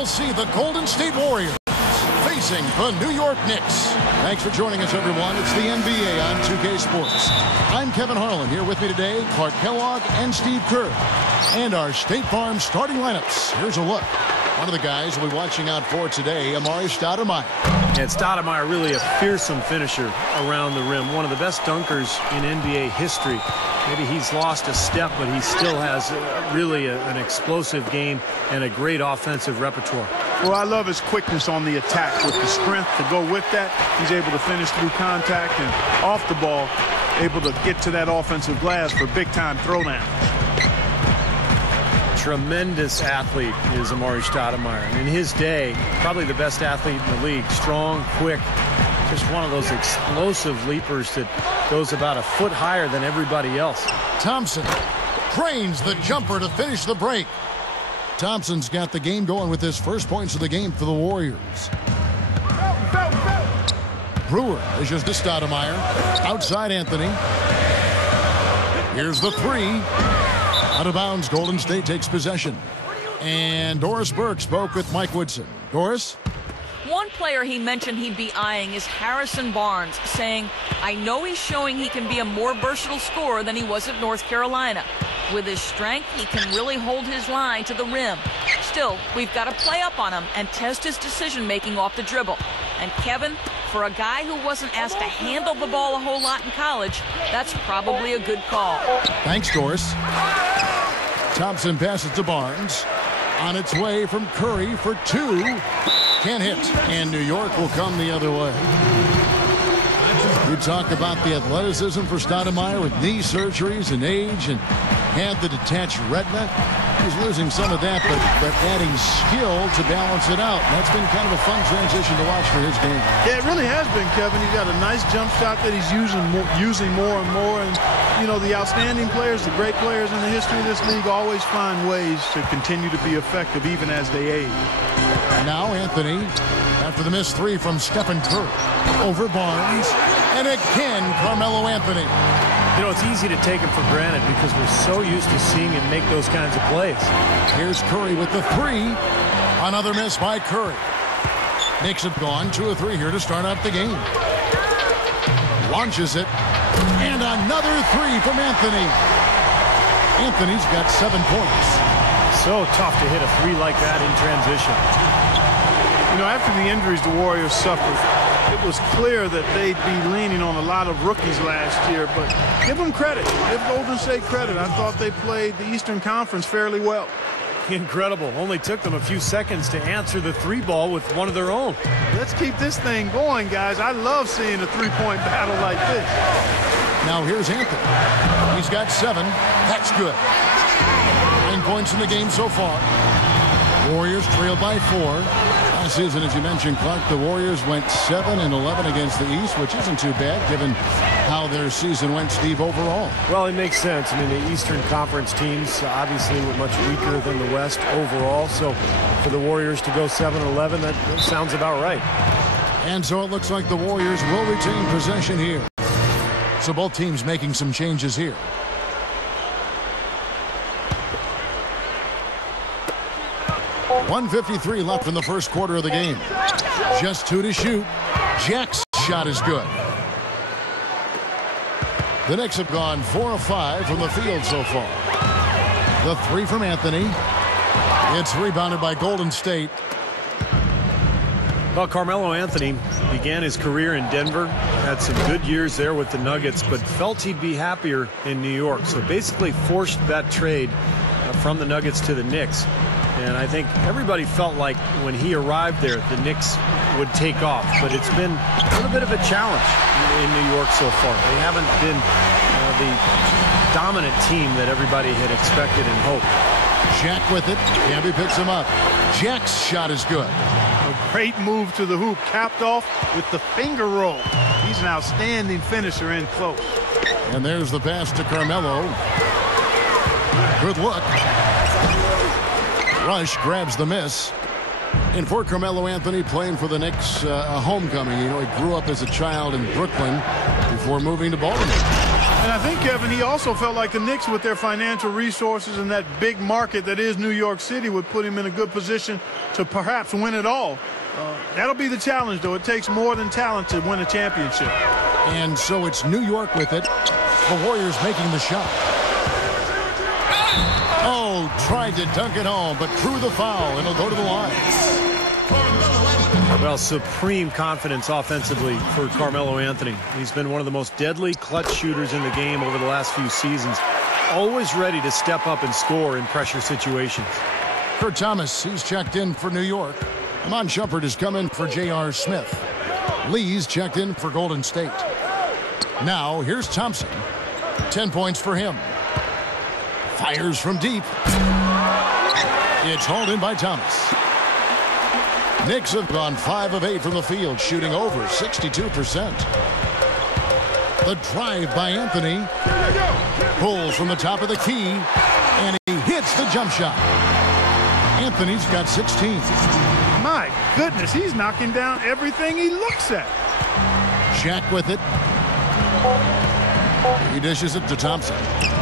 we'll see the Golden State Warriors facing the New York Knicks. Thanks for joining us, everyone. It's the NBA on 2K Sports. I'm Kevin Harlan. Here with me today, Clark Kellogg and Steve Kerr. And our State Farm starting lineups. Here's a look. One of the guys we'll be watching out for today, Amari Stoudemire. And Stoudemire, really a fearsome finisher around the rim. One of the best dunkers in NBA history. Maybe he's lost a step, but he still has really an explosive game and a great offensive repertoire. Well, I love his quickness on the attack with the strength to go with that. He's able to finish through contact and off the ball, able to get to that offensive glass for big-time throwdown. Tremendous athlete is Amari Stoudemire. In his day, probably the best athlete in the league. Strong, quick, just one of those explosive leapers that goes about a foot higher than everybody else. Thompson drains the jumper to finish the break. Thompson's got the game going with his first points of the game for the Warriors. Brewer dishes to Stoudemire. Outside Anthony. Here's the three. Out of bounds, Golden State takes possession. And Doris Burke spoke with Mike Woodson. Doris? One player he mentioned he'd be eyeing is Harrison Barnes, saying, I know he's showing he can be a more versatile scorer than he was at North Carolina. With his strength, he can really hold his line to the rim. Still, we've got to play up on him and test his decision-making off the dribble. And Kevin, for a guy who wasn't asked to handle the ball a whole lot in college, that's probably a good call. Thanks, Doris. Thompson passes to Barnes. On its way from Curry for two. Can't hit. And New York will come the other way. You talk about the athleticism for Stoudemire with knee surgeries and age and had the detached retina. He's losing some of that, but adding skill to balance it out. That's been kind of a fun transition to watch for his game. Yeah, it really has been, Kevin. He's got a nice jump shot that he's using more and more. And, you know, the outstanding players, the great players in the history of this league always find ways to continue to be effective even as they age. Now Anthony, after the missed three from Stephen Curry, over Barnes, and again Carmelo Anthony. You know, it's easy to take him for granted because we're so used to seeing him make those kinds of plays. Here's Curry with the three. Another miss by Curry. Knicks have gone 2 of 3 here to start out the game. Launches it. And another three from Anthony. Anthony's got 7 points. So tough to hit a three like that in transition. You know, after the injuries the Warriors suffered, it was clear that they'd be leaning on a lot of rookies last year, but give them credit. Give Golden State credit. I thought they played the Eastern Conference fairly well. Incredible. Only took them a few seconds to answer the three ball with one of their own. Let's keep this thing going, guys. I love seeing a three-point battle like this. Now here's Anthony. He's got 7. That's good. 9 points in the game so far. Warriors trail by 4. Last season, as you mentioned, Clark, the Warriors went 7-11 against the East, which isn't too bad given how their season went, Steve, overall. Well, it makes sense. I mean, the Eastern Conference teams obviously were much weaker than the West overall. So for the Warriors to go 7-11, that sounds about right. And so it looks like the Warriors will retain possession here. So both teams making some changes here. .153 left in the first quarter of the game. Just 2 to shoot. Jack's shot is good. The Knicks have gone 4 of 5 from the field so far. The three from Anthony. It's rebounded by Golden State. Well, Carmelo Anthony began his career in Denver, had some good years there with the Nuggets, but felt he'd be happier in New York. So basically forced that trade from the Nuggets to the Knicks. And I think everybody felt like when he arrived there, the Knicks would take off. But it's been a little bit of a challenge in New York so far. They haven't been the dominant team that everybody had expected and hoped. Jack with it. Gabby picks him up. Jack's shot is good. A great move to the hoop, capped off with the finger roll. He's an outstanding finisher in close. And there's the pass to Carmelo. Good look. Rush grabs the miss. And for Carmelo Anthony, playing for the Knicks, a homecoming. You know, he grew up as a child in Brooklyn before moving to Baltimore. And I think, Kevin, he also felt like the Knicks, with their financial resources and that big market that is New York City, would put him in a good position to perhaps win it all. That'll be the challenge, though. It takes more than talent to win a championship. And so it's New York with it. The Warriors making the shot. Oh, tried to dunk it home, but drew the foul, and he'll go to the line. Well, supreme confidence offensively for Carmelo Anthony. He's been one of the most deadly clutch shooters in the game over the last few seasons. Always ready to step up and score in pressure situations. Kurt Thomas, he's checked in for New York. Amon Shumpert has come in for J.R. Smith. Lee's checked in for Golden State. Now, here's Thompson. 10 points for him. Fires from deep. It's hauled in by Thomas. Knicks have gone 5 of 8 from the field, shooting over 62%. The drive by Anthony. Pulls from the top of the key, and he hits the jump shot. Anthony's got 16. My goodness, he's knocking down everything he looks at. Shaq with it. He dishes it to Thompson.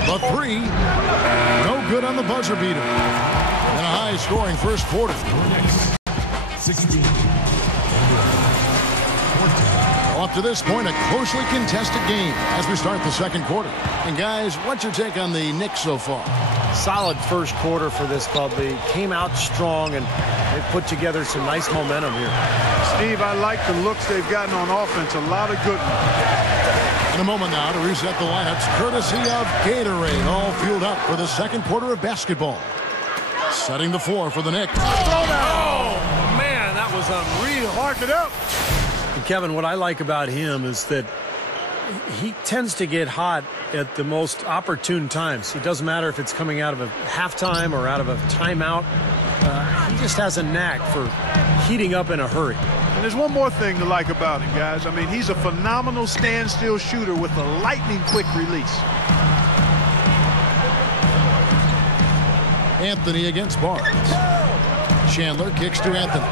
The three. No good on the buzzer beater. And a high-scoring first quarter. 16. Well, up to this point, a closely contested game as we start the second quarter. And guys, what's your take on the Knicks so far? Solid first quarter for this club. They came out strong and they put together some nice momentum here. Steve, I like the looks they've gotten on offense. A lot of good ones. In a moment now to reset the lineups, courtesy of Gatorade, all fueled up for the second quarter of basketball. Setting the floor for the Knicks. Oh, man, that was unreal. Mark it up. And Kevin, what I like about him is that he tends to get hot at the most opportune times. It doesn't matter if it's coming out of a halftime or out of a timeout. He just has a knack for heating up in a hurry. And there's one more thing to like about him, guys. I mean, he's a phenomenal standstill shooter with a lightning-quick release. Anthony against Barnes. Chandler kicks to Anthony.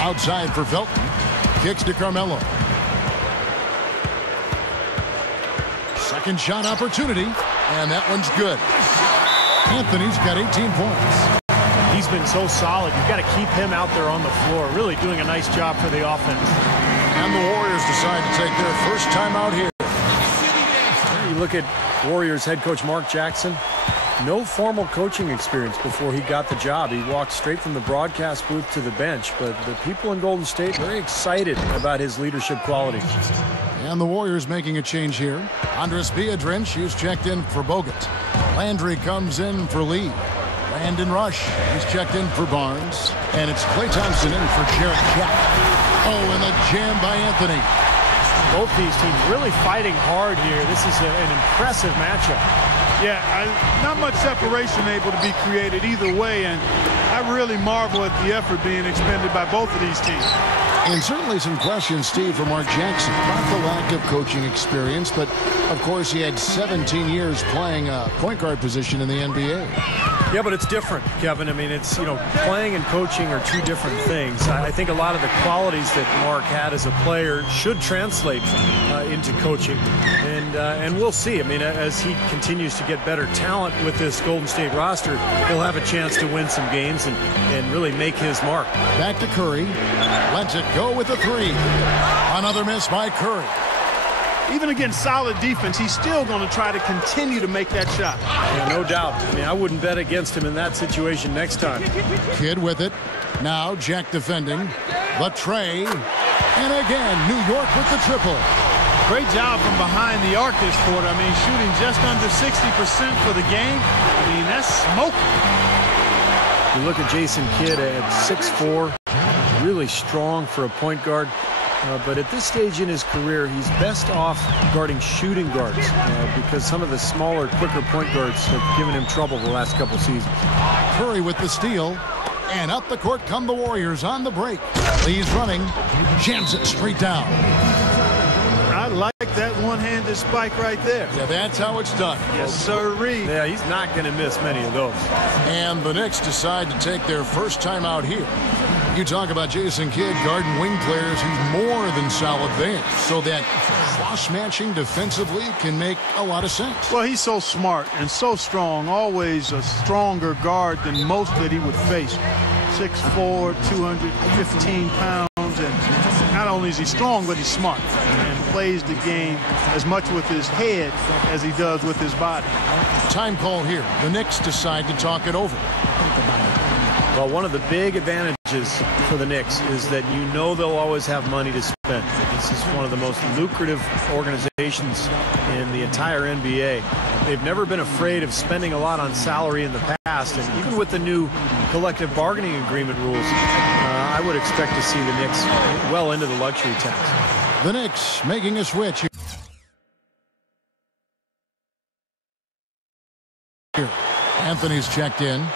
Outside for Felton. Kicks to Carmelo. Second shot opportunity, and that one's good. Anthony's got 18 points. He's been so solid. You've got to keep him out there on the floor. Really doing a nice job for the offense. And the Warriors decide to take their first time out here. You look at Warriors head coach Mark Jackson. No formal coaching experience before he got the job. He walked straight from the broadcast booth to the bench. But the people in Golden State very excited about his leadership qualities. And the Warriors making a change here. Andres Biedrins, who's checked in for Bogut. Landry comes in for Lee. Landon Rush, he's checked in for Barnes. And it's Klay Thompson in for Jarrett Jack. Oh, and the jam by Anthony. Both these teams really fighting hard here. This is an impressive matchup. Yeah, not much separation able to be created either way, and I really marvel at the effort being expended by both of these teams. And certainly some questions, Steve, for Mark Jackson about the lack of coaching experience, but of course he had 17 years playing a point guard position in the NBA. Yeah, but it's different, Kevin. I mean, it's, playing and coaching are two different things. I think a lot of the qualities that Mark had as a player should translate into coaching, and we'll see. I mean, as he continues to get better talent with this Golden State roster, he'll have a chance to win some games and really make his mark. Back to Curry. Lets it go with a three. Another miss by Curry. Even against solid defense, he's still going to try to continue to make that shot. Yeah, no doubt. I mean, I wouldn't bet against him in that situation next time. Kidd with it. Now Jack defending. The tray. And again, New York with the triple. Great job from behind the arc this quarter. I mean, shooting just under 60% for the game. I mean, that's smoking. You look at Jason Kidd at 6'4", really strong for a point guard. But at this stage in his career, he's best off guarding shooting guards because some of the smaller, quicker point guards have given him trouble the last couple seasons. Curry with the steal. And up the court come the Warriors on the break. Lee's running. Jams it straight down. I like that one-handed spike right there. Yeah, that's how it's done. Yes, sirree. Yeah, he's not going to miss many of those. And the Knicks decide to take their first time out here. You talk about Jason Kidd guarding wing players. He's more than solid there. So that cross-matching defensively can make a lot of sense. Well, he's so smart and so strong. Always a stronger guard than most that he would face. 6'4", 215 pounds. And not only is he strong, but he's smart and plays the game as much with his head as he does with his body. Time call here. The Knicks decide to talk it over. Well, one of the big advantages for the Knicks is that you know they'll always have money to spend. This is one of the most lucrative organizations in the entire NBA. They've never been afraid of spending a lot on salary in the past, and even with the new collective bargaining agreement rules, I would expect to see the Knicks well into the luxury tax. The Knicks making a switch here. Anthony's checked in.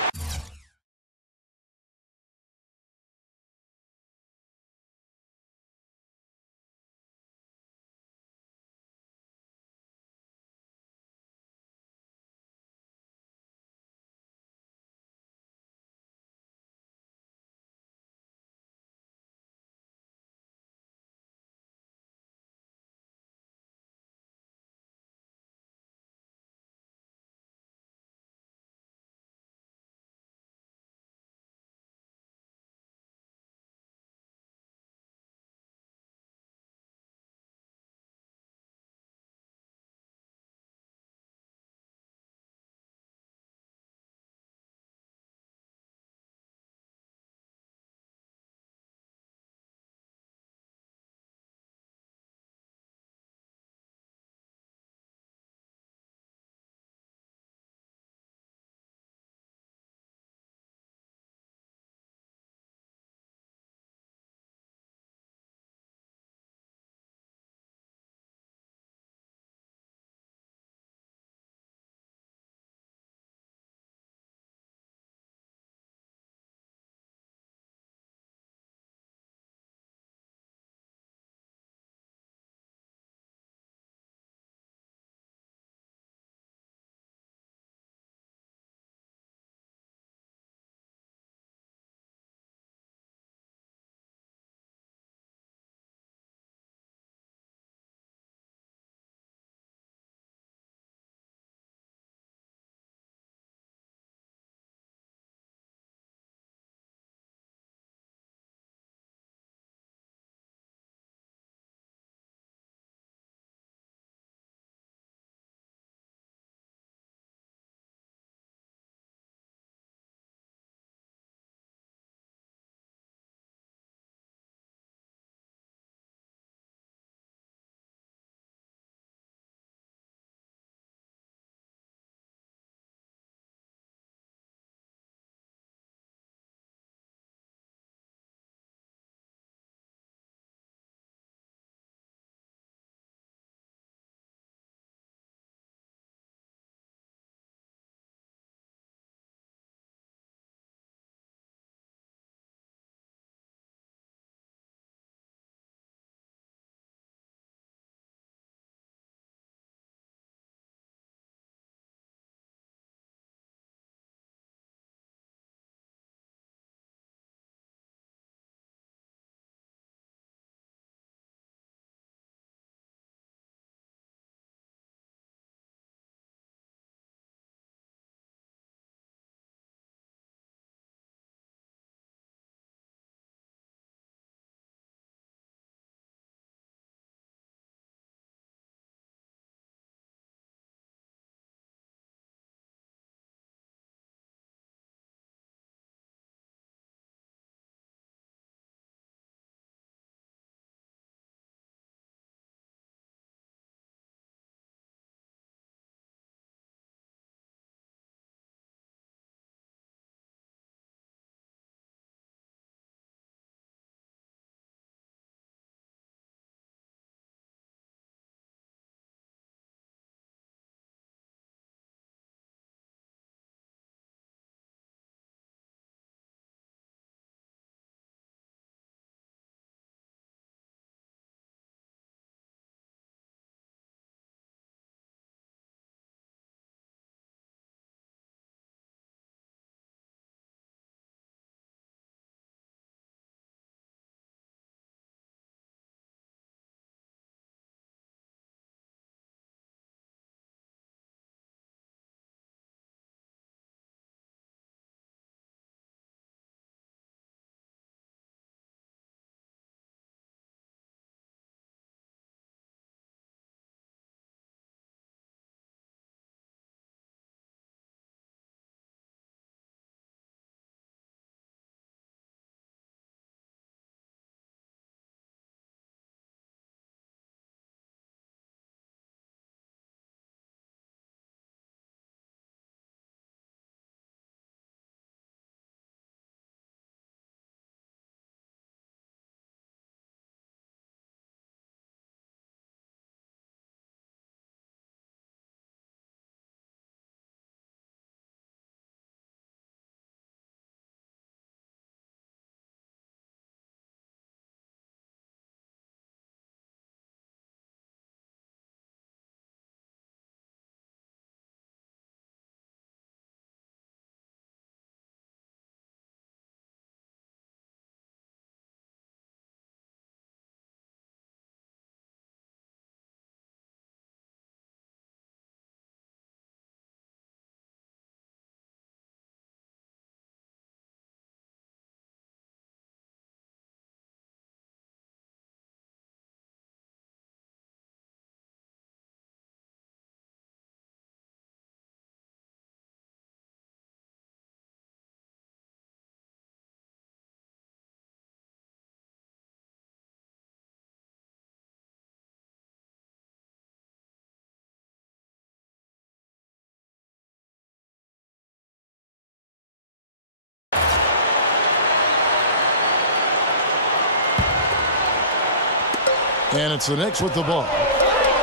And it's the Knicks with the ball.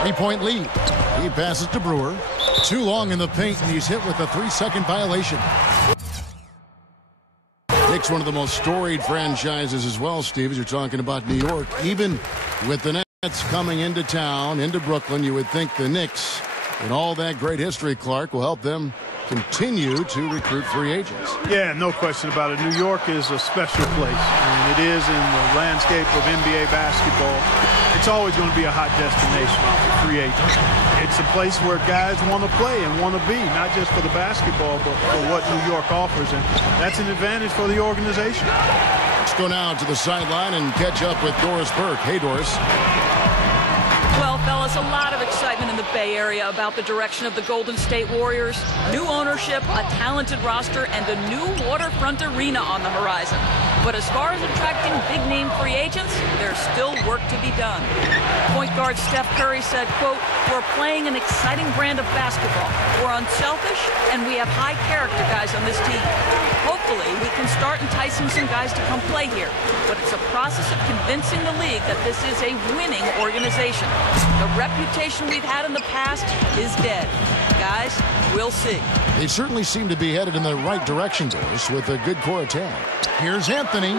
3-point lead. He passes to Brewer. Too long in the paint, and he's hit with a 3-second violation. Knicks, one of the most storied franchises as well, Steve, as you're talking about New York. Even with the Nets coming into town, into Brooklyn, you would think the Knicks, and all that great history, Clark, will help them continue to recruit free agents. Yeah, no question about it. New York is a special place, and it is in the landscape of NBA basketball. It's always going to be a hot destination for free agents. It's a place where guys want to play and want to be, not just for the basketball, but for what New York offers, and that's an advantage for the organization. Let's go now to the sideline and catch up with Doris Burke. Hey, Doris. Well, fellas, a lot of excitement in the Bay Area about the direction of the Golden State Warriors. New ownership, a talented roster, and a new waterfront arena on the horizon. But as far as attracting big-name free agents, there's still work to be done. Point guard Steph Curry said, quote, "We're playing an exciting brand of basketball. We're unselfish, and we have high-character guys on this team. Hopefully, we can start enticing some guys to come play here. But it's a process of convincing the league that this is a winning organization. The reputation we've had in the past is dead. Guys, we'll see." They certainly seem to be headed in the right direction, Doris, with a good core of talent. Here's Anthony.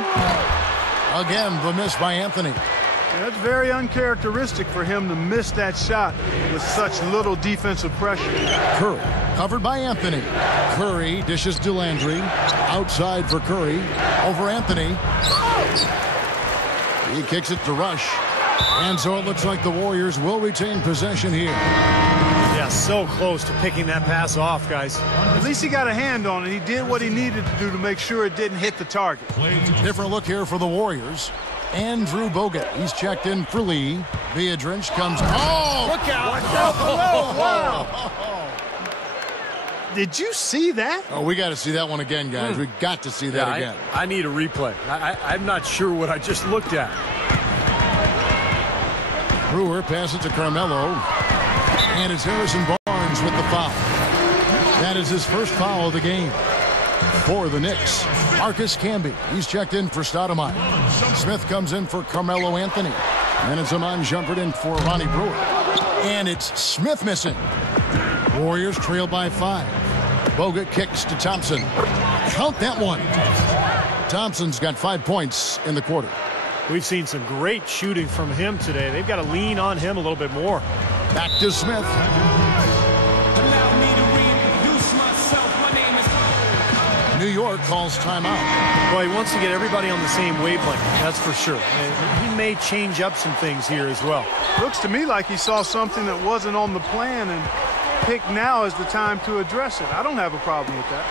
Again, the miss by Anthony. Yeah, that's very uncharacteristic for him to miss that shot with such little defensive pressure. Curry, covered by Anthony. Curry dishes to Landry. Outside for Curry. Over Anthony. He kicks it to Rush. And so it looks like the Warriors will retain possession here. Yeah, so close to picking that pass off, guys. At least he got a hand on it. He did what he needed to do to make sure it didn't hit the target. Different look here for the Warriors. Andrew Bogut. He's checked in for Lee. Viadrich comes. Oh! Look out! Wow. Did you see that? Oh, we got to see that one again, guys. We got to see that again. I need a replay. I'm not sure what I just looked at. Brewer passes to Carmelo. And it's Harrison Barnes with the foul. That is his first foul of the game for the Knicks. Marcus Camby, he's checked in for Stoudemire. Smith comes in for Carmelo Anthony. And it's Amon Shumpert in for Ronnie Brewer. And it's Smith missing. Warriors trail by 5. Bogut kicks to Thompson. Count that one. Thompson's got 5 points in the quarter. We've seen some great shooting from him today. They've got to lean on him a little bit more. Back to Smith. Allow me to reintroduce myself. My name is... New York calls timeout. Well, he wants to get everybody on the same wavelength, that's for sure. And he may change up some things here as well. Looks to me like he saw something that wasn't on the plan and picked now as the time to address it. I don't have a problem with that.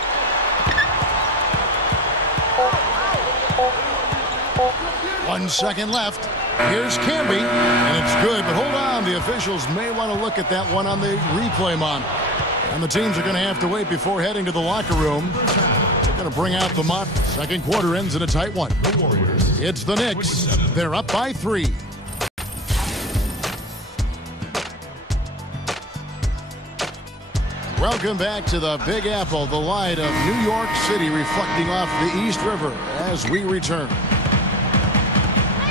One second left. Here's Camby, and it's good, but hold on. The officials may want to look at that one on the replay monitor. And the teams are going to have to wait before heading to the locker room. They're going to bring out the mop. Second quarter ends in a tight one. It's the Knicks. They're up by 3. Welcome back to the Big Apple, the light of New York City reflecting off the East River as we return.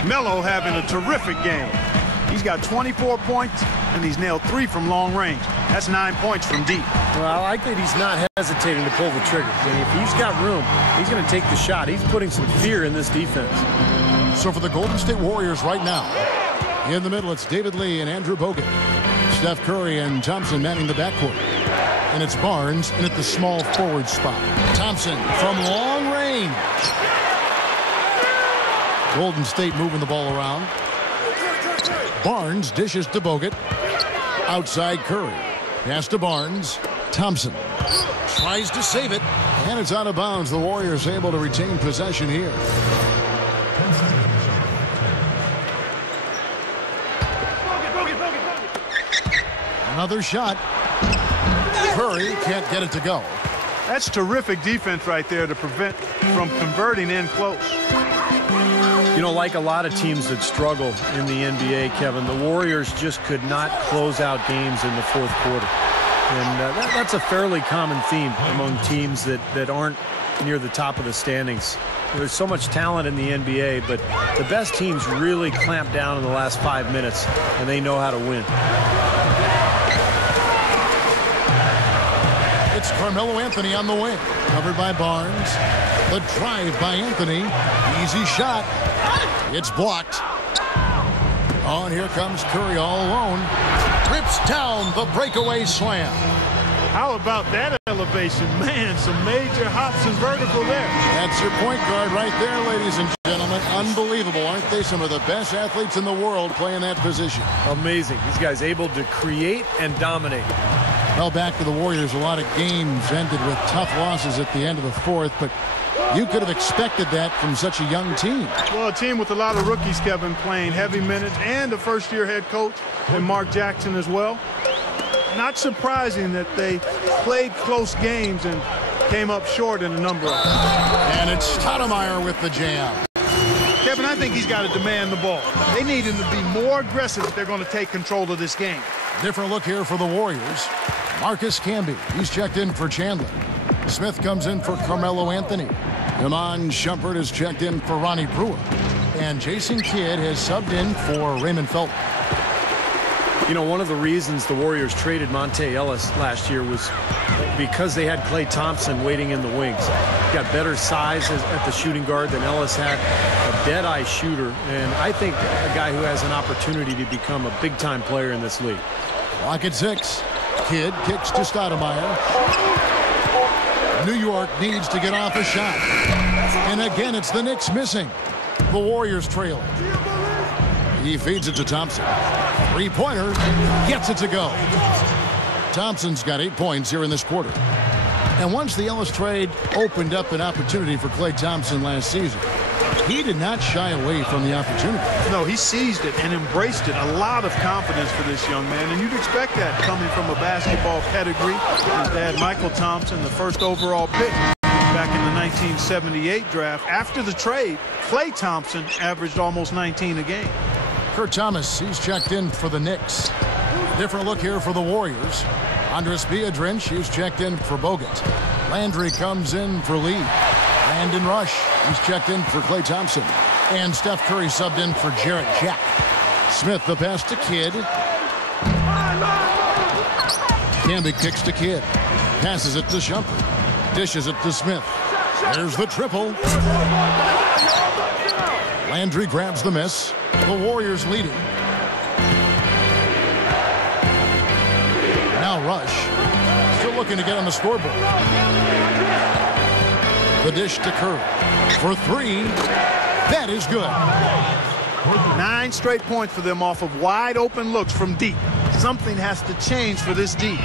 Melo having a terrific game. He's got 24 points, and he's nailed 3 from long range. That's 9 points from deep. Well, I like that he's not hesitating to pull the trigger. And if he's got room, he's going to take the shot. He's putting some fear in this defense. So for the Golden State Warriors right now, in the middle, it's David Lee and Andrew Bogut. Steph Curry and Thompson manning the backcourt. And it's Barnes in at the small forward spot. Thompson from long range. Golden State moving the ball around. Barnes dishes to Bogut. Outside Curry. Pass to Barnes. Thompson tries to save it. And it's out of bounds. The Warriors able to retain possession here. Another shot. Curry can't get it to go. That's terrific defense right there to prevent from converting in close. You know, like a lot of teams that struggle in the NBA, Kevin, the Warriors just could not close out games in the fourth quarter. And that's a fairly common theme among teams that aren't near the top of the standings. There's so much talent in the NBA, but the best teams really clamp down in the last 5 minutes, and they know how to win. It's Carmelo Anthony on the wing, covered by Barnes. The drive by Anthony. Easy shot. It's blocked. Oh, and here comes Curry all alone. Rips down the breakaway slam. How about that elevation? Man, some major hops and vertical there. That's your point guard right there, ladies and gentlemen. Unbelievable, aren't they? Some of the best athletes in the world playing that position. Amazing. These guys able to create and dominate. Well, back to the Warriors, a lot of games ended with tough losses at the end of the fourth, but you could have expected that from such a young team. Well, a team with a lot of rookies, Kevin, playing heavy minutes, and a first-year head coach, and Mark Jackson as well. Not surprising that they played close games and came up short in a number of them. And it's Stoudemire with the jam. Kevin, I think he's got to demand the ball. They need him to be more aggressive if they're going to take control of this game. Different look here for the Warriors. Marcus Camby, he's checked in for Chandler. Smith comes in for Carmelo Anthony. Iman Shumpert is checked in for Ronnie Brewer. And Jason Kidd has subbed in for Raymond Felton. You know, one of the reasons the Warriors traded Monte Ellis last year was because they had Klay Thompson waiting in the wings. Got better size at the shooting guard than Ellis had. A dead-eye shooter, and I think a guy who has an opportunity to become a big-time player in this league. Clock at 6. Kidd kicks to Stoudemire. New York needs to get off a shot. And again, it's the Knicks missing. The Warriors trailing. He feeds it to Thompson. Three-pointer. Gets it to go. Thompson's got 8 points here in this quarter. And once the Ellis trade opened up an opportunity for Klay Thompson last season, he did not shy away from the opportunity. No, he seized it and embraced it. A lot of confidence for this young man, and you'd expect that coming from a basketball pedigree. His dad, Michael Thompson, the first overall pick back in the 1978 draft. After the trade, Klay Thompson averaged almost 19 a game. Kurt Thomas, he's checked in for the Knicks. Different look here for the Warriors. Andres Biedrins, he's checked in for Bogut. Landry comes in for Lee. Brandon Rush, he's checked in for Klay Thompson. And Steph Curry subbed in for Jarrett Jack. Smith the pass to Kidd. Camby kicks to Kidd. Passes it to Shumpert. Dishes it to Smith. There's the triple. Landry grabs the miss. The Warriors leading. Now Rush. Still looking to get on the scoreboard. The dish to Curry. For 3. That is good. 9 straight points for them off of wide open looks from deep. Something has to change for this deep.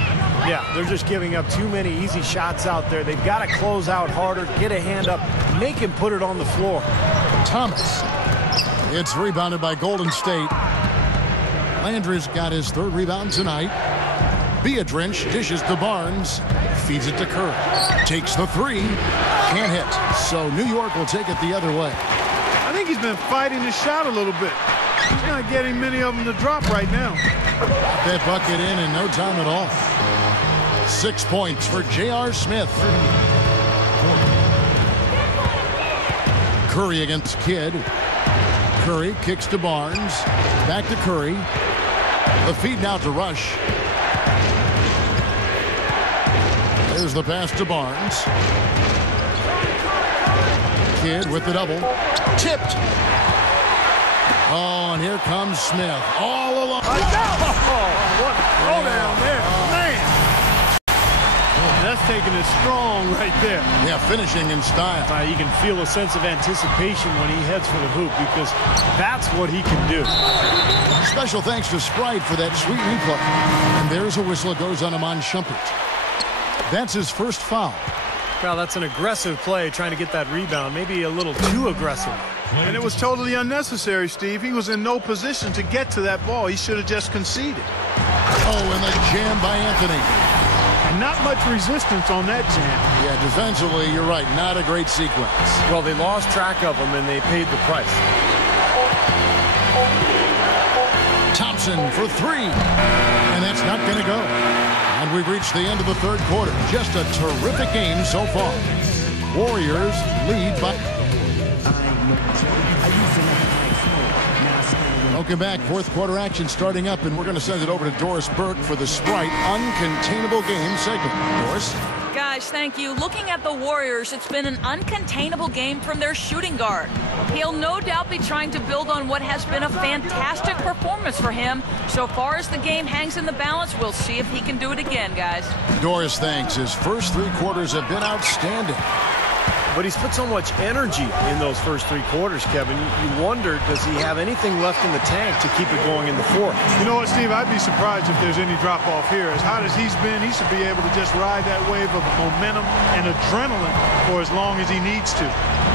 Yeah, they're just giving up too many easy shots out there. They've got to close out harder, get a hand up, make him put it on the floor. Thomas. It's rebounded by Golden State. Landry's got his 3rd rebound tonight. Biedrins dishes to Barnes. Feeds it to Curry. Takes the 3. Can't hit. So New York will take it the other way. I think he's been fighting his shot a little bit. He's not getting many of them to drop right now. Got that bucket in no time at all. 6 points for J.R. Smith. Curry against Kidd. Curry kicks to Barnes. Back to Curry. The feed now to Rush. There's the pass to Barnes. Kidd with the double. Tipped. Oh, and here comes Smith. All alone. What a throwdown there. Man. That's taking it strong right there. Yeah, finishing in style. You can feel a sense of anticipation when he heads for the hoop because that's what he can do. Special thanks to Sprite for that sweet replay. And there's a whistle. It goes on Iman Shumpert. That's his first foul. Well, that's an aggressive play trying to get that rebound. Maybe a little too aggressive. And it was totally unnecessary, Steve. He was in no position to get to that ball. He should have just conceded. Oh, and the jam by Anthony. And not much resistance on that jam. Yeah, defensively, you're right. Not a great sequence. Well, they lost track of him, and they paid the price. Thompson for 3. And that's not going to go. And we've reached the end of the 3rd quarter. Just a terrific game so far. Warriors lead by... Welcome back. Fourth quarter action starting up, and we're going to send it over to Doris Burke for the Sprite Uncontainable Game segment. Doris? Guys, thank you. Looking at the Warriors, it's been an uncontainable game from their shooting guard. He'll no doubt be trying to build on what has been a fantastic performance for him. So far as the game hangs in the balance, we'll see if he can do it again, guys. Doris, thanks. His first 3 quarters have been outstanding. But he's put so much energy in those first 3 quarters, Kevin. You wonder, does he have anything left in the tank to keep it going in the fourth? You know what, Steve? I'd be surprised if there's any drop-off here. As hot as he's been, he should be able to just ride that wave of momentum and adrenaline for as long as he needs to.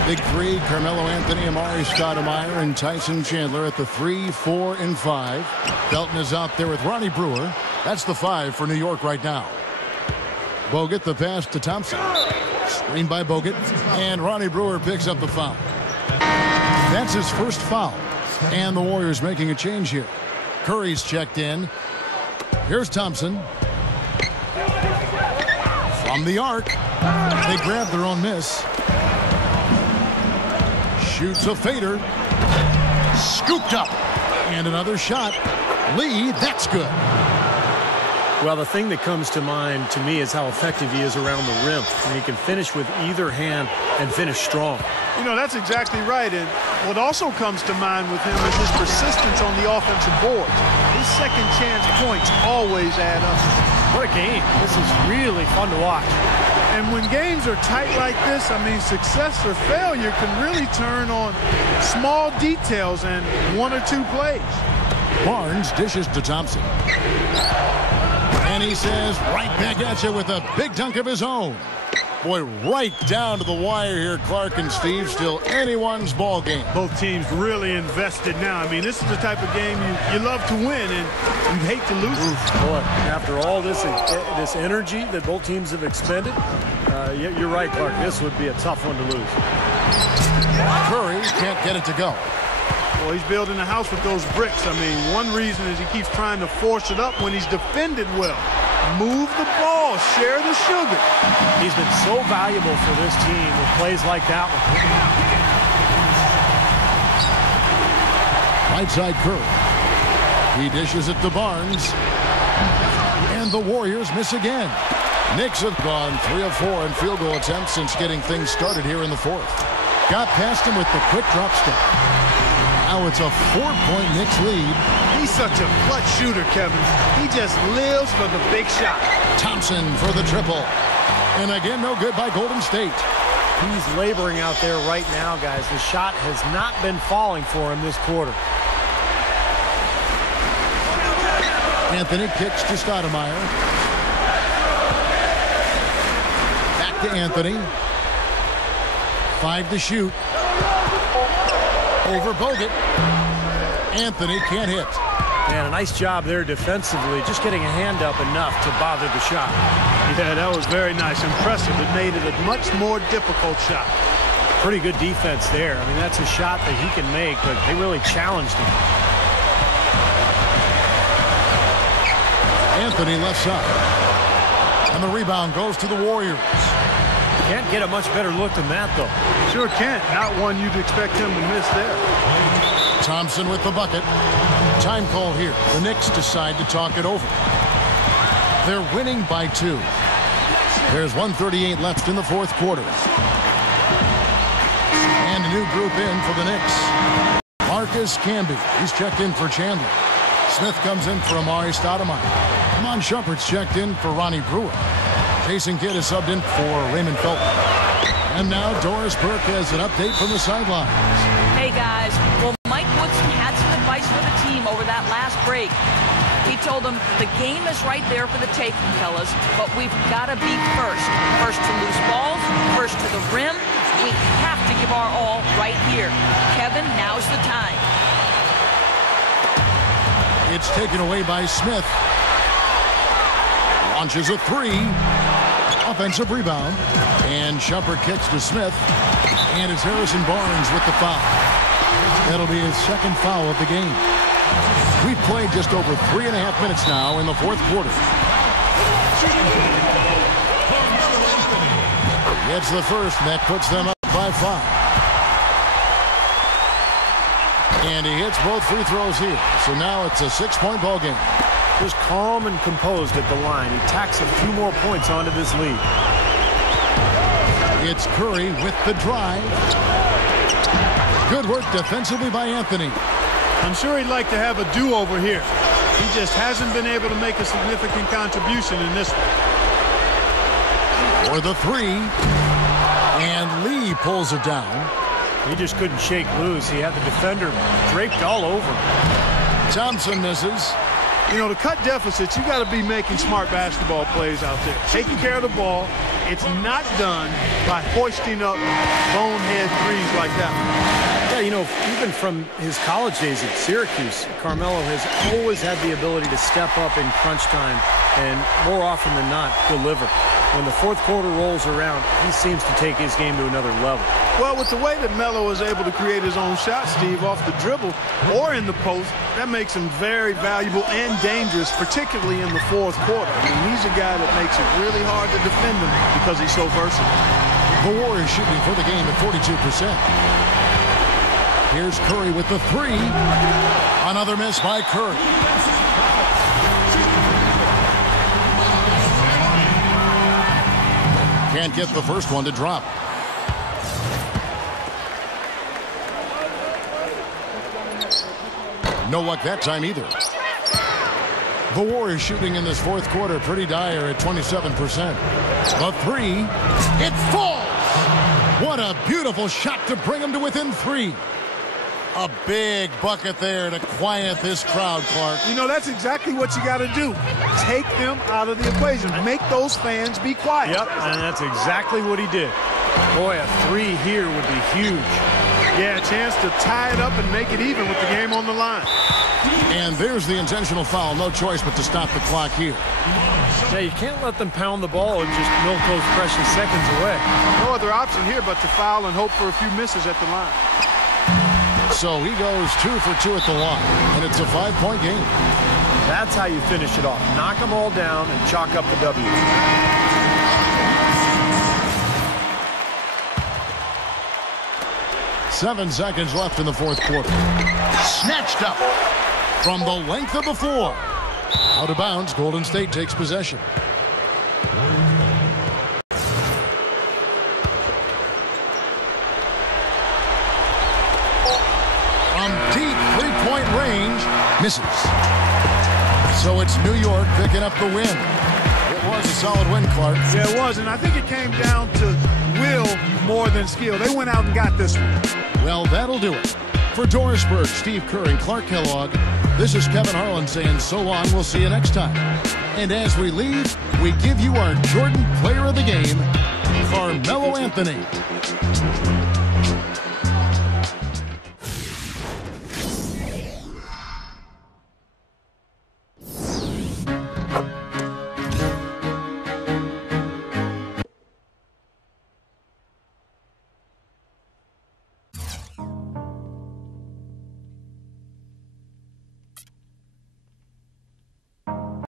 Big 3, Carmelo Anthony, Amari Stoudemire, and Tyson Chandler at the 3, 4, and 5. Belton is out there with Ronnie Brewer. That's the 5 for New York right now. Bogut, the pass to Thompson. Screen by Bogut, and Ronnie Brewer picks up the foul. That's his first foul, and the Warriors making a change here. Curry's checked in. Here's Thompson. From the arc, they grab their own miss. Shoots a fader. Scooped up, and another shot. Lee, that's good. Well, the thing that comes to mind to me is how effective he is around the rim. And he can finish with either hand and finish strong. You know, that's exactly right. And what also comes to mind with him is his persistence on the offensive board. His second chance points always add up. What a game. This is really fun to watch. And when games are tight like this, I mean, success or failure can really turn on small details and 1 or 2 plays. Barnes dishes to Thompson. And he says, right back at you with a big dunk of his own. Boy, right down to the wire here, Clark and Steve. Still anyone's ball game. Both teams really invested now. I mean, this is the type of game you love to win, and you hate to lose it. Boy, after all this energy that both teams have expended, you're right, Clark. This would be a tough one to lose. Curry can't get it to go. Well, he's building a house with those bricks. I mean, one reason is he keeps trying to force it up when he's defended well. Move the ball, share the sugar. He's been so valuable for this team with plays like that one. Right side Curry. He dishes it to Barnes. And the Warriors miss again. Knicks have gone 3 of 4 in field goal attempts since getting things started here in the fourth. Got past him with the quick drop step. Now it's a 4-point Knicks lead. He's such a clutch shooter, Kevin. He just lives for the big shot. Thompson for the triple. And again, no good by Golden State. He's laboring out there right now, guys. The shot has not been falling for him this quarter. Anthony kicks to Stoudemire. Back to Anthony. 5 to shoot. Over Bogut. Anthony can't hit. Man, a nice job there defensively, just getting a hand up enough to bother the shot. Yeah, that was very nice. Impressive. It made it a much more difficult shot. Pretty good defense there. I mean, that's a shot that he can make, but they really challenged him. Anthony left side. And the rebound goes to the Warriors. Can't get a much better look than that, though. Sure can't. Not one you'd expect him to miss there. Thompson with the bucket. Time call here. The Knicks decide to talk it over. They're winning by 2. There's 1:38 left in the fourth quarter. And a new group in for the Knicks. Marcus Camby. He's checked in for Chandler. Smith comes in for Amari Stoudemire. Amon Shumpert's checked in for Ronnie Brewer. Jason Kidd is subbed in for Raymond Felton. And now Doris Burke has an update from the sidelines. Hey, guys. Well, Mike Woodson had some advice for the team over that last break. He told them the game is right there for the taking, fellas, but we've got to be first. First to loose balls, first to the rim. We have to give our all right here. Kevin, now's the time. It's taken away by Smith. Launches a 3. Offensive rebound. And Shumpert kicks to Smith. And it's Harrison Barnes with the foul. That'll be his second foul of the game. We've played just over 3.5 minutes now in the fourth quarter. Hits the first, and that puts them up by 5. And he hits both free throws here. So now it's a 6-point ball game. Just calm and composed at the line. He tacks a few more points onto this lead. It's Curry with the drive. Good work defensively by Anthony. I'm sure he'd like to have a do-over here. He just hasn't been able to make a significant contribution in this one. For the 3. And Lee pulls it down. He just couldn't shake loose. He had the defender draped all over him. Thompson misses. You know, to cut deficits, you got to be making smart basketball plays out there. Taking care of the ball. It's not done by hoisting up bonehead threes like that one. Yeah, you know, even from his college days at Syracuse, Carmelo has always had the ability to step up in crunch time and more often than not deliver. When the fourth quarter rolls around, he seems to take his game to another level. Well, with the way that Melo is able to create his own shot, Steve, off the dribble or in the post, that makes him very valuable and dangerous, particularly in the fourth quarter. I mean, he's a guy that makes it really hard to defend him because he's so versatile. The Warriors shooting for the game at 42%. Here's Curry with the 3. Another miss by Curry. Can't get the first one to drop. No luck that time either. The Warriors shooting in this fourth quarter pretty dire at 27%. The 3. It falls! What a beautiful shot to bring them to within 3. A big bucket there to quiet this crowd, Clark. You know, that's exactly what you got to do. Take them out of the equation. Make those fans be quiet. Yep, and that's exactly what he did. Boy, a 3 here would be huge. Yeah, a chance to tie it up and make it even with the game on the line. And there's the intentional foul. No choice but to stop the clock here. Yeah, you can't let them pound the ball and just milk those precious seconds away. No other option here but to foul and hope for a few misses at the line. So he goes 2 for 2 at the line, and it's a 5-point game. That's how you finish it off. Knock them all down and chalk up the W. 7 seconds left in the fourth quarter. Snatched up from the length of the floor. Out of bounds, Golden State takes possession. From deep three-point range, misses. So it's New York picking up the win. It was a solid win, Clark. Yeah, it was, and I think it came down to will more than skill. They went out and got this one. Well, that'll do it. For Dorisburg, Steve Kerr, and Clark Kellogg, this is Kevin Harlan saying so long. We'll see you next time. And as we leave, we give you our Jordan Player of the Game, Carmelo Anthony.